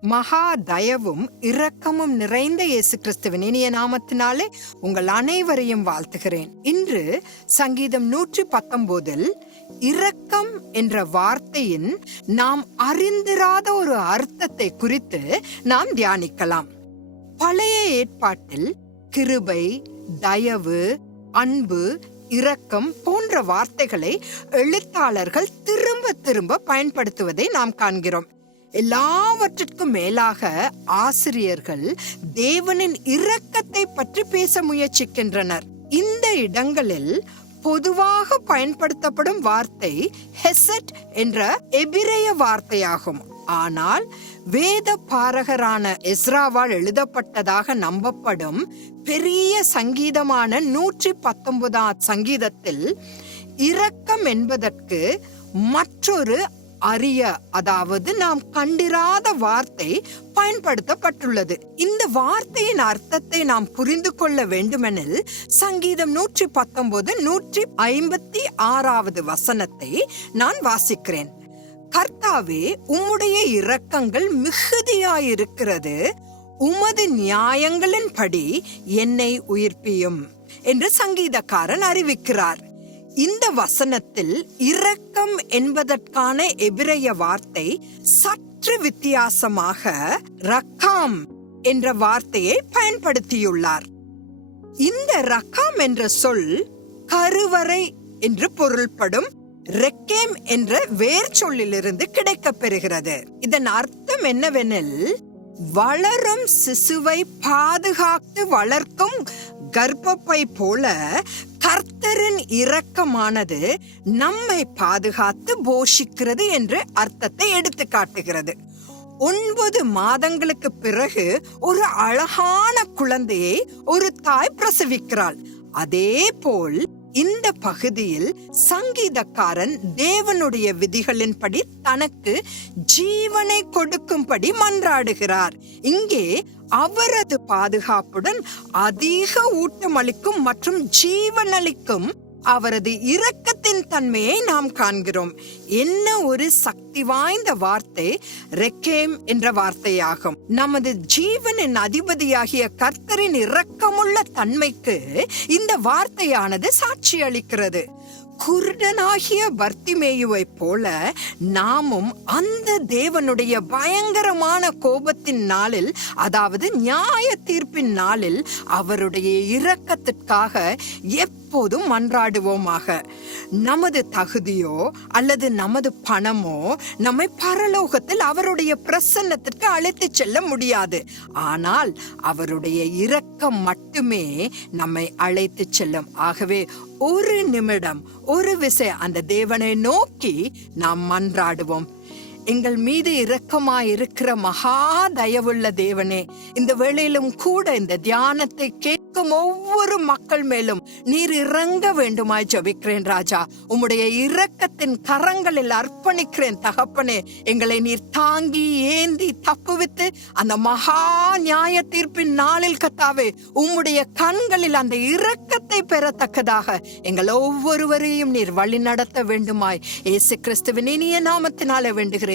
மகா தயவும் இரக்கமும் நிறைந்த இயேசு கிறிஸ்துவின் இனிய நாமத்தினாலே உங்கள் அனைவரையும் வாழ்த்துகிறேன். இன்று சங்கீதம் நூற்றி பத்தொன்பதில் இரக்கம் என்ற வார்த்தையின் நாம் அறிந்திராத ஒரு அர்த்தத்தை குறித்து நாம் தியானிக்கலாம். பழைய ஏற்பாட்டில் கிருபை தயவு அன்பு இரக்கம் போன்ற வார்த்தைகளை எழுத்தாளர்கள் திரும்ப திரும்ப பயன்படுத்துவதை நாம் காண்கிறோம். எல்லாவற்றிற்கும் மேலாக ஆசிரியர்கள் தேவனின் இரக்கத்தை பற்றி பேச முயற்சிக்கின்றனர். இந்த இடங்களில் பொதுவாக பயன்படுத்தப்படும் வார்த்தை ஹெசட் என்ற எபிரேய வார்த்தையாகும். ஆனால் வேத பாரகரான எஸ்ராவால் எழுதப்பட்டதாக நம்பப்படும் பெரிய சங்கீதமான நூற்றி பத்தொன்பதாம் சங்கீதத்தில் இரக்கம் என்பதற்கு மற்றொரு அரிய அதாவது நாம் கண்டிராத வார்த்தை பயன்படுத்தப்பட்டுள்ளது. இந்த வார்த்தையின் அர்த்தத்தை நாம் புரிந்து கொள்ள வேண்டுமெனில் சங்கீதம் நூற்றி பத்தொன்பது நூற்றி ஐம்பத்தி ஆறாவது வசனத்தை நான் வாசிக்கிறேன். கர்த்தாவே உம்முடைய இரக்கங்கள் மிகுதியாயிருக்கிறது. உமது நியாயங்களின்படி என்னை உயிர்ப்பியும் என்று சங்கீதக்காரன் அறிவிக்கிறார். இந்த வசனத்தில் இரக்கம் என்பதற்கான எபிரைய வார்த்தை சற்று வித்தியாசமாக ரக்காம் என்ற வார்த்தையை பயன்படுத்தியுள்ளார். இந்த ரக்காம் என்ற சொல் கருவறை என்று பொருள்படும் ரெக்கேம் என்ற வேர் சொல்லிலிருந்து கிடைக்கப் பெறுகிறது இதன் அர்த்தம் என்னவெனில் வளரும் சிசுவை பாதுகாத்து வளர்க்கும் கர்ப்பப்பை போல கர்த்தரின் இரக்கமானது நம்மை பாதுகாத்து போஷிக்கிறது என்று அர்த்தத்தை எடுத்து காட்டுகிறது ஒன்பது மாதங்களுக்கு பிறகு ஒரு அழகான குழந்தையை ஒரு தாய் பிரசவிக்கிறாள். அதே போல் இந்த பகுதியில் சங்கீதக்காரன் தேவனுடைய விதிகளின்படி தனக்கு ஜீவனை கொடுக்கும்படி மன்றாடுகிறார். இங்கே அவரது பாதுகாப்புடன் அதிக ஊட்டமளிக்கும் மற்றும் ஜீவனளிக்கும் அவரது இரக்க இரக்கத்தின் தன்மையை நாம் காண்கிறோம். என்ன ஒரு சக்தி வாய்ந்த வார்த்தை? ரெக்கேம் என்ற வார்த்தையாகும். நமது ஜீவனின் அதிபதியாகிய கர்த்தரின் இரக்கமுள்ள தன்மைக்கு இந்த வார்த்தையானது சாட்சி அளிக்கிறது. குருடனாகிய பர்த்திமேயுவை போல நாமும் அந்த தேவனுடைய பயங்கரமான கோபத்தின் நாளில் அதாவது நியாய தீர்ப்பின் நாளில் அவருடைய இரக்கத்திற்காக எப்போதும் மன்றாடுவோமாக. நமது தகுதியோ அல்லது நமது பணமோ நம்மை பரலோகத்தில் அவருடைய பிரசன்னத்திற்கு அழைத்து செல்ல முடியாது. ஆனால் அவருடைய இரக்கம் மட்டுமே நம்மை அழைத்து செல்லும். ஆகவே ஒரு நிமிடம் ஒரு விசை அந்த தேவனை நோக்கி நாம் மன்றாடுவோம். எங்கள் மீது இரக்கமாயிருக்கிற மகா தயவுள்ள தேவனே இந்த வேளையிலும் கூட இந்த தியானத்தை கேட்கும் ஒவ்வொரு மக்கள் மேலும் நீர் இறங்க வேண்டுமாய் ஜபிக்கிறேன் ராஜா. உம்முடைய இரக்கத்தின் கரங்களில் அர்ப்பணிக்கிறேன் தகப்பனே. எங்களை நீர் தாங்கி ஏந்தி தப்புவித்து அந்த மகா நியாய தீர்ப்பின் நாளில் கத்தாவே உம்முடைய கண்களில் அந்த இரக்கத்தை பெறத்தக்கதாக எங்கள் ஒவ்வொருவரையும் நீர் வழி நடத்த வேண்டுமாய். ஏசு கிறிஸ்துவின் இனிய நாமத்தினாலே வேண்டுகிறேன்.